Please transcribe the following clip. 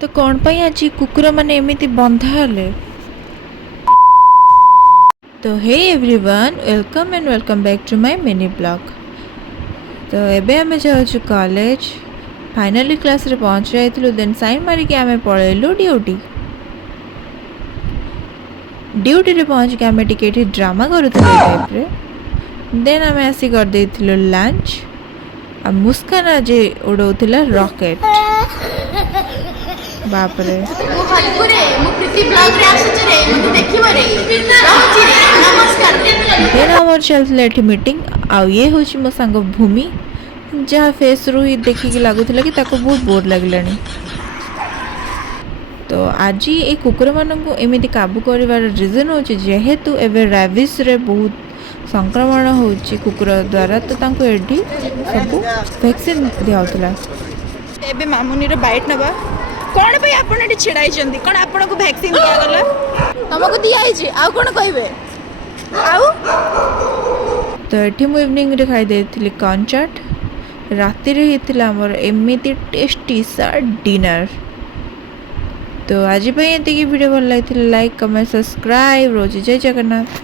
तो कौन पाई आज कुकुर माने एमिति बंधा हेले। तो hey everyone, welcome and welcome back to my mini blog. तो एबे आमे जाउछु कॉलेज। फाइनली क्लास रे पहुंच जाइथिलु, देन साइन मारी के आमे पळेलु ड्यूटी। ड्यूटी रे पहुंच के आमे टिकेट ड्रामा करूथिलु टाइप रे। देन आमे आसी कर देथिलु लंच। आ मुस्कान जे उडौथिला रॉकेट। बाप रे मु हलपुरे मु प्रीति ब्लॉग रे आसुछ रे मते देखिबो रे रहउची रे नमस्कार। देन हमर चलथिला एठी मीटिंग। आ ये होची मो संग भूमि, जहाँ फेस रू ही देखिकी लागुथिला कि ताको बहुत बोर लागलानी। तो आज ये कुकुर मानक एमती काबू कर रिजन हूँ जेहेतु एवं रैबिस रे बहुत संक्रमण होची कुकुर द्वारा, तो तांको एडी सब वैक्सीन दियाउतला। एबे मामुनी रो बाइट नबा कोन पे आपण एटी छिड़ाई चंदी कोन आपण को वैक्सीन दिया गला तुमको दिया है जी आ कोन कहबे आउ। तो एठी मु इवनिंग रे खाई देथिली कॉर्न चाट। राति रे हितला हमर एमिति टेस्टी सा डिनर। तो आज पे ये वीडियो भल लगी लाइक कमेंट सब्सक्राइब। रोज जय जगन्नाथ।